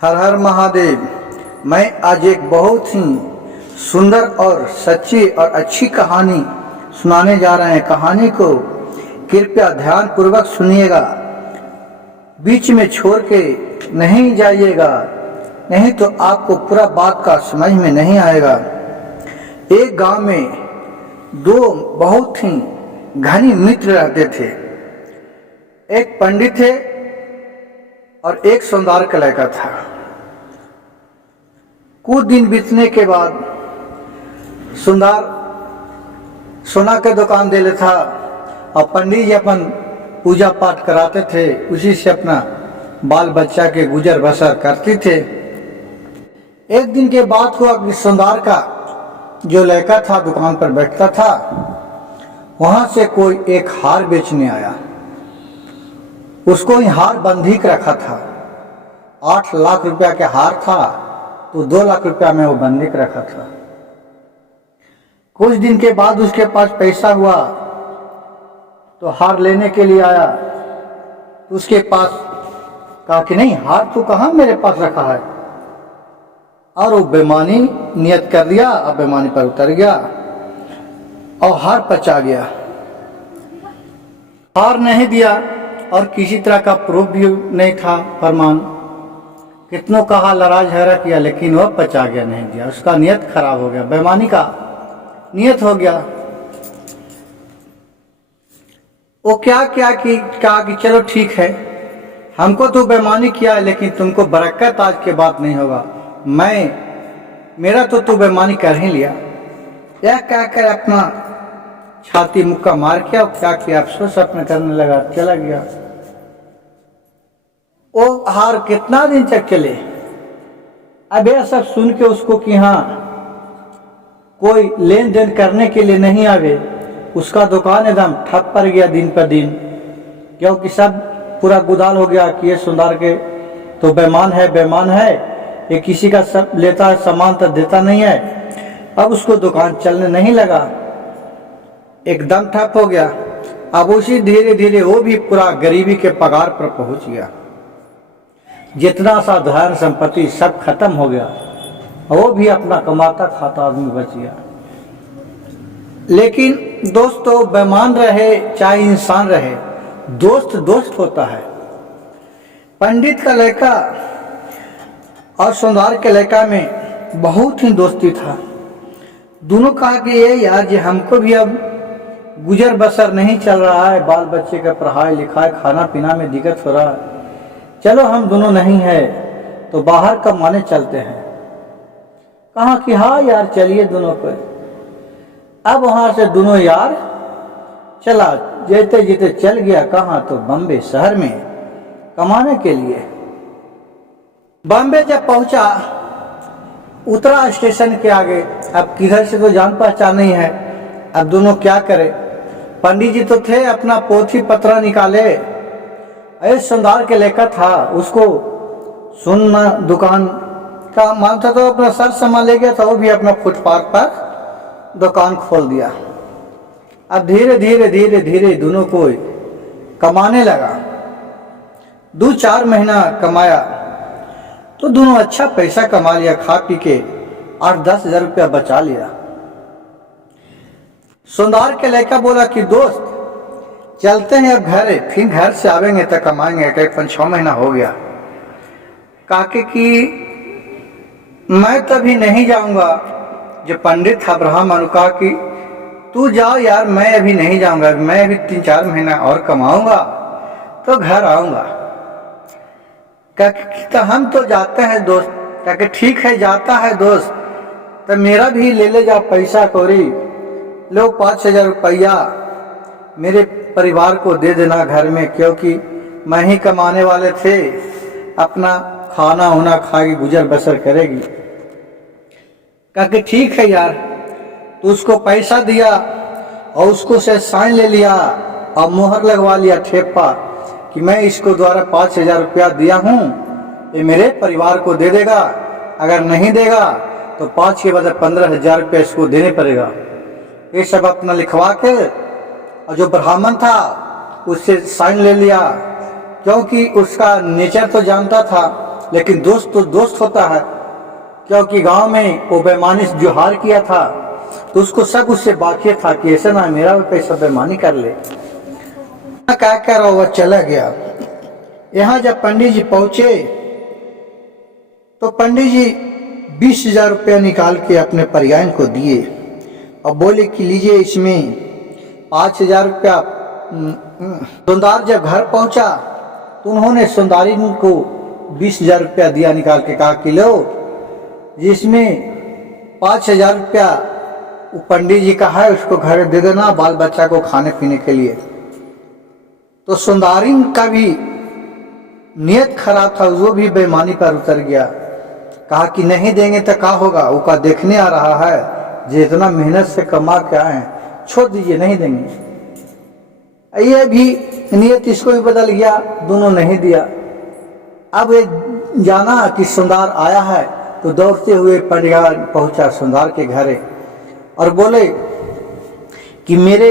हर हर महादेव। मैं आज एक बहुत ही सुंदर और सच्ची और अच्छी कहानी सुनाने जा रहे हैं। कहानी को कृपया ध्यान पूर्वक सुनिएगा, बीच में छोड़ के नहीं जाइएगा, नहीं तो आपको पूरा बात का समझ में नहीं आएगा। एक गांव में दो बहुत ही घनी मित्र रहते थे। एक पंडित थे और एक सुंदर का लड़का था। कुछ दिन बीतने के बाद सुंदर सोना के दुकान दे लेता और पंडित जी अपन पूजा पाठ कराते थे, उसी से अपना बाल बच्चा के गुजर बसर करते थे। एक दिन के बाद हुआ कि सुंदर का जो लड़का था दुकान पर बैठता था, वहां से कोई एक हार बेचने आया। उसको हार बंधीक रखा था। 8 लाख रुपया के हार था तो 2 लाख रुपया में वो बंधीक रखा था। कुछ दिन के बाद उसके पास पैसा हुआ तो हार लेने के लिए आया। उसके पास कहा कि नहीं, हार तो कहाँ मेरे पास रखा है। और वो बेईमानी नियत कर दिया और बेईमानी पर उतर गया और हार पचा गया। हार नहीं दिया और किसी तरह का प्रूफ भी नहीं था, प्रमाण। कितनों कहा, लड़ाई झगड़ा किया, लेकिन वह पचा गया, नहीं दिया। उसका नियत खराब हो गया, बेईमानी का नियत हो गया। वो क्या क्या कि कहा कि चलो ठीक है, हमको तो बेईमानी किया है, लेकिन तुमको बरकत आज के बाद नहीं होगा। मेरा तो तू बेईमानी कर ही लिया। यह क्या कर अपना छाती मुक्का मार के और क्या किया, अफसोस अपने करने लगा, चला गया। वो हार कितना दिन तक चले। अब यह सब सुन के उसको कि हाँ कोई लेन देन करने के लिए नहीं आवे, उसका दुकान एकदम ठप पड़ गया दिन पर दिन, क्योंकि सब पूरा गुदाल हो गया कि ये सुंदर के तो बेईमान है, ये किसी का सब लेता है सामान तो देता नहीं है। अब उसको दुकान चलने नहीं लगा, एकदम ठप हो गया। अब उसी धीरे धीरे वो भी पूरा गरीबी के पगार पर पहुंच गया। जितना सा धन संपत्ति सब खत्म हो गया, वो भी अपना कमाता खाता आदमी बच गया। लेकिन दोस्तों, बेईमान रहे चाहे इंसान रहे, दोस्त दोस्त होता है। पंडित का लड़का और सुंदर के लड़का में बहुत ही दोस्ती था। दोनों कहा कि ये यार जी, हमको भी अब गुजर बसर नहीं चल रहा है, बाल बच्चे का पढ़ाई लिखाई खाना पीना में दिक्कत हो रहा है, चलो हम दोनों नहीं है तो बाहर कमाने चलते हैं। कहा कि हाँ यार चलिए दोनों को। अब वहां से दोनों यार चला, जेते जेते चल गया कहाँ, तो बम्बे शहर में कमाने के लिए। बम्बे जब पहुंचा, उतरा स्टेशन के आगे। अब किधर से तो जान पहचान नहीं है, अब दोनों क्या करे। पंडित जी तो थे, अपना पोथी पत्रा निकाले। अरे सुंदर के लेकर था, उसको सुनना दुकान का मानता तो अपना सर सामान ले गया था, वो भी अपना फुटपाथ पर दुकान खोल दिया। अब धीरे धीरे धीरे धीरे दोनों को कमाने लगा। 2-4 महीना कमाया तो दोनों अच्छा पैसा कमा लिया, खा पी के 8-10 हजार रुपया बचा लिया। सुंदर के लड़का बोला कि दोस्त चलते हैं अब घर, फिर घर से आवेंगे तो कमाएंगे। 5-6 महीना हो गया। काके कि मैं तभी नहीं जाऊंगा। जो पंडित था ब्राह्मण, कहा कि तू जाओ यार, मैं अभी नहीं जाऊंगा, मैं अभी 3-4 महीना और कमाऊंगा तो घर आऊंगा। तो हम तो जाते हैं दोस्त। क्या ठीक है, जाता है दोस्त, तो मेरा भी ले ले जा पैसा कौड़ी, लो 5,000 रुपया मेरे परिवार को दे देना घर में, क्योंकि मैं ही कमाने वाले थे, अपना खाना होना खा के गुजर बसर करेगी। कहा ठीक है यार। तो उसको पैसा दिया और उसको से साइन ले लिया और मोहर लगवा लिया ठेपा कि मैं इसको द्वारा 5,000 रुपया दिया हूँ, ये मेरे परिवार को दे देगा, अगर नहीं देगा तो 5 के बजाय 15,000 रुपया इसको देने पड़ेगा। ये सब अपना लिखवा के, और जो ब्राह्मण था उससे साइन ले लिया, क्योंकि उसका नेचर तो जानता था लेकिन दोस्त तो दोस्त होता है, क्योंकि गांव में वो बेईमानी जो हार किया था तो उसको सब उससे बाकी था कि ऐसा ना मेरा भी पैसा बेईमानी कर ले। क्या कर रहा, वह चला गया। यहाँ जब पंडित जी पहुंचे तो पंडित जी 20,000 रुपया निकाल के अपने परियान को दिए और बोले कि लीजिए इसमें 5,000 रुपया। सुंदर जब घर पहुंचा तो उन्होंने सुंदरी को 20,000 रुपया दिया, निकाल के कहा कि लो, जिसमें 5,000 रुपया वो पंडित जी का है, उसको घर दे देना बाल बच्चा को खाने पीने के लिए। तो सुंदरी का भी नियत खराब था, वो भी बेईमानी पर उतर गया। कहा कि नहीं देंगे तो क्या होगा, वो का देखने आ रहा है, जो इतना मेहनत से कमा के आए हैं, छोड़ दीजिए, नहीं देंगे। ये भी नियत इसको भी बदल गया, दोनों नहीं दिया। अब ये जाना कि सुंदर आया है तो दौड़ते हुए परिवार पहुंचा सुंदर के घरे और बोले कि मेरे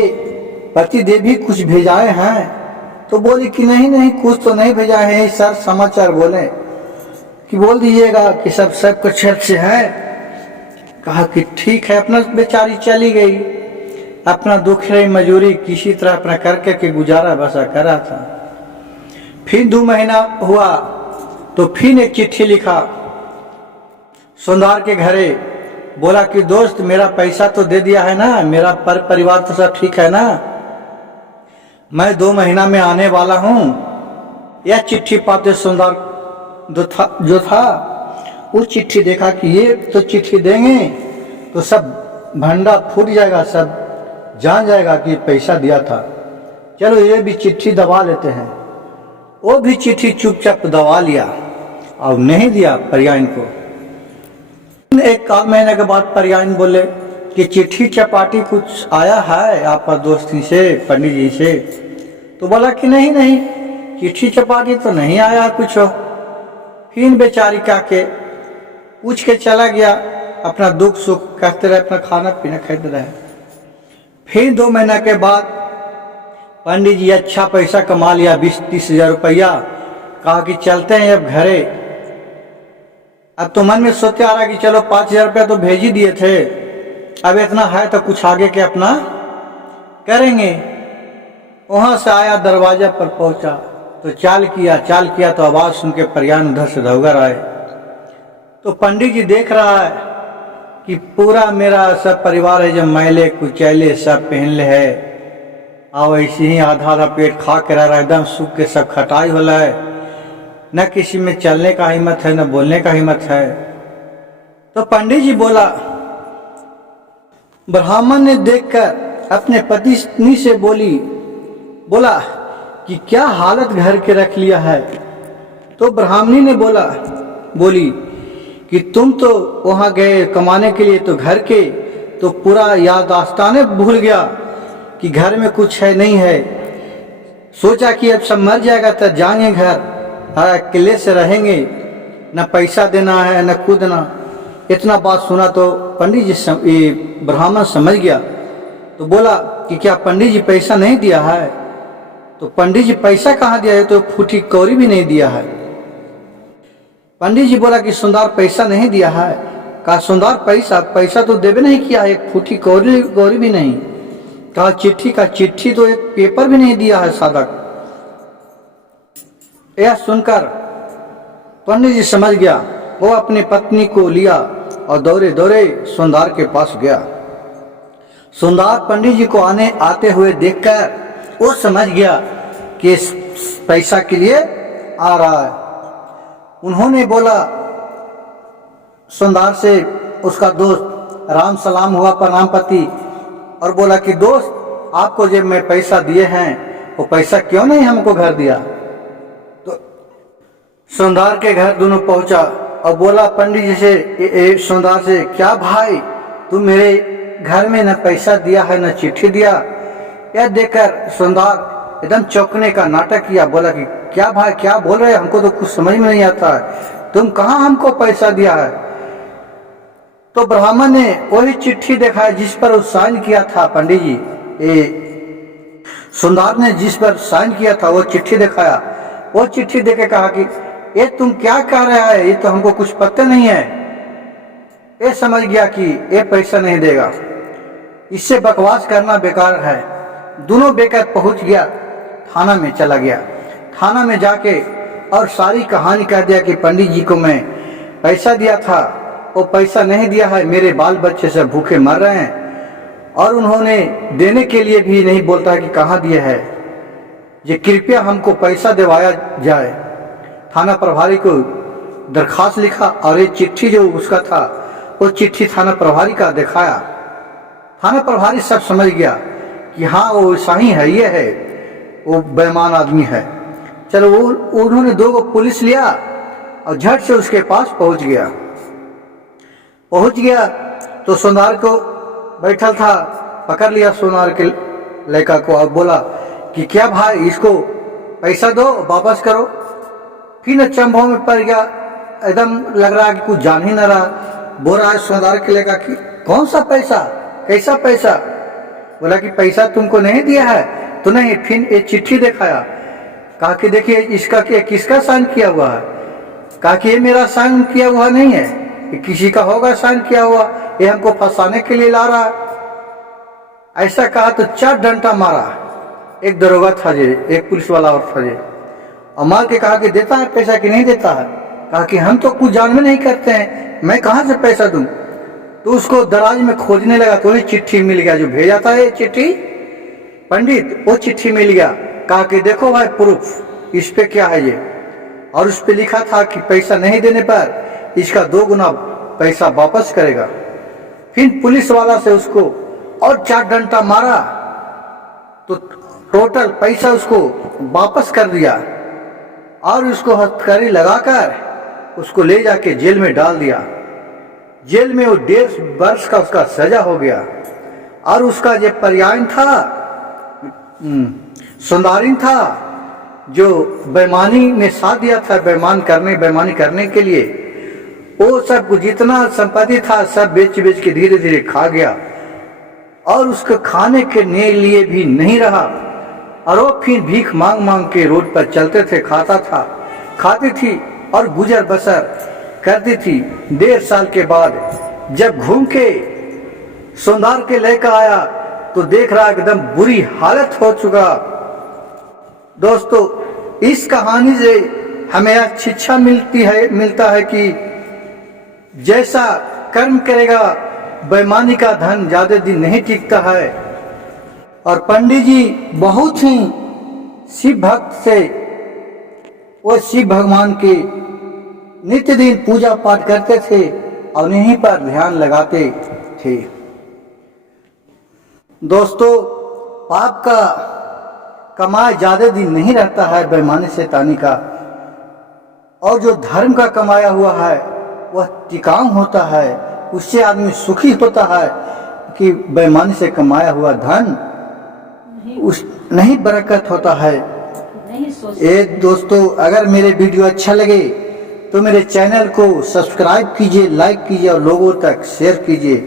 पति देव भी कुछ भेजाए हैं। तो बोली कि नहीं नहीं, कुछ तो नहीं भेजा है सर, समाचार बोले कि बोल दीजिएगा कि सब कुछ अच्छे से है। कहा कि ठीक है। अपना बेचारी चली गई, अपना दुख रही मजूरी किसी तरह अपना करके के गुजारा बसा करा था। फिर 2 महीना हुआ तो फिर एक चिट्ठी लिखा सुंदर के घरे, बोला कि दोस्त मेरा पैसा तो दे दिया है ना, मेरा परिवार तो सब ठीक है ना, मैं 2 महीना में आने वाला हूँ। यह चिट्ठी पाते सुंदर जो था वो चिट्ठी देखा कि ये तो चिट्ठी देंगे तो सब भंडा फूट जाएगा, सब जान जाएगा कि पैसा दिया था, चलो ये भी चिट्ठी दबा लेते हैं। वो भी चिट्ठी चुपचाप दबा लिया और नहीं दिया परियान को। 1 महीने के बाद परियान बोले कि चिट्ठी चपाटी कुछ आया है आपका दोस्ती से, पंडित जी से। तो बोला कि नहीं नहीं, चिट्ठी चपाटी तो नहीं आया कुछ हो। फिर बेचारी का के पूछ के चला गया, अपना दुख सुख कहते रहे, अपना खाना पीना खाते रहे। फिर 2 महीना के बाद पंडित जी अच्छा पैसा कमा लिया, 20-30 हजार रुपया। कहा कि चलते हैं अब घरे। अब तो मन में सोचते आ रहा कि चलो 5,000 रुपया तो भेज ही दिए थे, अब इतना है तो कुछ आगे के अपना करेंगे। वहां से आया, दरवाजा पर पहुंचा तो चाल किया तो आवाज सुन के परियान उधर से दौगर आए। तो पंडित जी देख रहा है कि पूरा मेरा सब परिवार है, जब मैले कुचैले सब पहन ले है, और ऐसे ही आधा पेट खा के रह रहा, एकदम सूख के सब खटाई हो रहा है, न किसी में चलने का हिम्मत है, न बोलने का हिम्मत है। तो पंडित जी बोला, ब्राह्मण ने देखकर अपने पत्नी से बोला कि क्या हालत घर के रख लिया है। तो ब्राह्मणी ने बोली कि तुम तो वहां गए कमाने के लिए, तो घर के तो पूरा याददाश्ताने भूल गया कि घर में कुछ है नहीं है। सोचा कि अब सब मर जाएगा तो जाएंगे घर, अकेले से रहेंगे, न पैसा देना है न कूदना। इतना बात सुना तो पंडित जी ब्राह्मण समझ गया। तो बोला कि क्या पंडित जी पैसा नहीं दिया है। तो पंडित जी पैसा कहाँ दिया है, तो फूटी कौड़ी भी नहीं दिया है। पंडित जी बोला कि सुंदर पैसा नहीं दिया है। कहा सुंदर पैसा तो देवे नहीं किया, एक फूटी कौड़ी भी नहीं। कहा चिट्ठी तो एक पेपर भी नहीं दिया है सादक। यह सुनकर पंडित जी समझ गया। वो अपनी पत्नी को लिया और दौड़े दौड़े सुंदर के पास गया। सुंदर पंडित जी को आते हुए देखकर वो समझ गया कि पैसा के लिए आ रहा है। उन्होंने बोला सुंदर से, उसका दोस्त राम सलाम हुआ, प्रणाम पति, और बोला कि दोस्त आपको जब मैं पैसा दिए हैं वो पैसा क्यों नहीं हमको घर दिया। तो सुंदर के घर दोनों पहुंचा और बोला पंडित जी से, सुंदर से, क्या भाई तू मेरे घर में न पैसा दिया है न चिट्ठी दिया। यह देखकर सुंदर एकदम चौंकने का नाटक किया। बोला कि क्या भाई क्या बोल रहे, हमको तो कुछ समझ में नहीं आता है, तुम कहाँ हमको पैसा दिया है। तो ब्राह्मण ने वही चिट्ठी देखा जिस पर वो साइन किया था पंडित जी, सुंदर ने जिस पर साइन किया था वो चिट्ठी दिखाया। वो चिट्ठी देके कहा कि ये तुम क्या कह रहा है, ये तो हमको कुछ पता नहीं है। ये समझ गया कि ये पैसा नहीं देगा, इससे बकवास करना बेकार है। दोनों बेकार पहुंच गया, थाना में चला गया। थाना में जाके और सारी कहानी कह दिया कि पंडित जी को मैं पैसा दिया था, वो पैसा नहीं दिया है, मेरे बाल बच्चे सब भूखे मर रहे हैं, और उन्होंने देने के लिए भी नहीं बोलता है कि कहाँ दिया है, ये कृपया हमको पैसा दिवाया जाए। थाना प्रभारी को दरखास्त लिखा और ये चिट्ठी जो उसका था वो चिट्ठी थाना प्रभारी का दिखाया। थाना प्रभारी सब समझ गया कि हाँ वो सही है, ये है, वो बेईमान आदमी है। चलो वो उन्होंने 2 को पुलिस लिया और झट से उसके पास पहुंच गया तो सोनार को बैठल था, पकड़ लिया सोनार के लड़का को और बोला कि क्या भाई, इसको पैसा दो, वापस करो। फिर अचंभों में पड़ गया, एकदम लग रहा कि कुछ जान ही न रहा। बोल रहा है सोनार के लड़का कि कौन सा पैसा, कैसा पैसा? बोला कि पैसा तुमको नहीं दिया है तो नहीं। फिर एक चिट्ठी दिखाया, कहा कि देखिए इसका क्या, किसका साइन किया हुआ है? कहा कि ये मेरा साइन किया हुआ नहीं है, ये किसी का होगा साइन किया हुआ, ये हमको फंसाने के लिए ला रहा है। ऐसा कहा तो 4 डंडा मारा। एक दरोगा था जे, एक पुलिस वाला और था जे, और मार के कहा कि देता है पैसा कि नहीं देता है? कहा कि हम तो कुछ जान में नहीं करते हैं, मैं कहाँ से पैसा दूं? तो उसको दराज में खोजने लगा तो वही चिट्ठी मिल गया जो भेजा था ये चिट्ठी पंडित, वो चिट्ठी मिल गया। कहा कि देखो भाई प्रूफ, इस पे क्या है ये, और उस पे लिखा था कि पैसा नहीं देने पर इसका 2 गुना पैसा वापस करेगा। फिर पुलिस वाला से उसको और 4 डंडा मारा तो टोटल पैसा उसको वापस कर दिया और उसको हथकड़ी लगाकर उसको ले जाके जेल में डाल दिया। जेल में वो 1.5 वर्ष का उसका सजा हो गया। और उसका जो पर्यायन था, सुंदारिन था, जो बेईमानी में साथ दिया था, बेईमानी करने के लिए, वो सब जितना संपत्ति था सब बेच के धीरे धीरे खा गया और उसको खाने के लिए भी नहीं रहा। और वो फिर भीख मांग मांग के रोड पर चलते थे, खाती थी और गुजर बसर करती थी। 1.5 साल के बाद जब घूम के सोनार के लेकर आया तो देख रहा एकदम बुरी हालत हो चुका। दोस्तों, इस कहानी से हमें यह शिक्षा मिलता है कि जैसा कर्म करेगा, बेईमानी का धन ज्यादा दिन नहीं टिकता है। और पंडित जी बहुत ही शिव भक्त से, वो शिव भगवान की नित्य दिन पूजा पाठ करते थे और उन्हीं पर ध्यान लगाते थे। दोस्तों, पाप का कमाई ज्यादा दिन नहीं रहता है, बेईमानी शैतानी का, और जो धर्म का कमाया हुआ है वह टिकाऊ होता है, उससे आदमी सुखी होता है। कि बेईमानी से कमाया हुआ धन उस नहीं बरकत होता है। ये दोस्तों, अगर मेरे वीडियो अच्छा लगे तो मेरे चैनल को सब्सक्राइब कीजिए, लाइक कीजिए और लोगों तक शेयर कीजिए,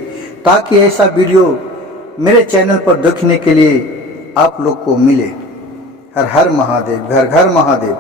ताकि ऐसा वीडियो मेरे चैनल पर देखने के लिए आप लोग को मिले। हर हर महादेव, घर घर महादेव।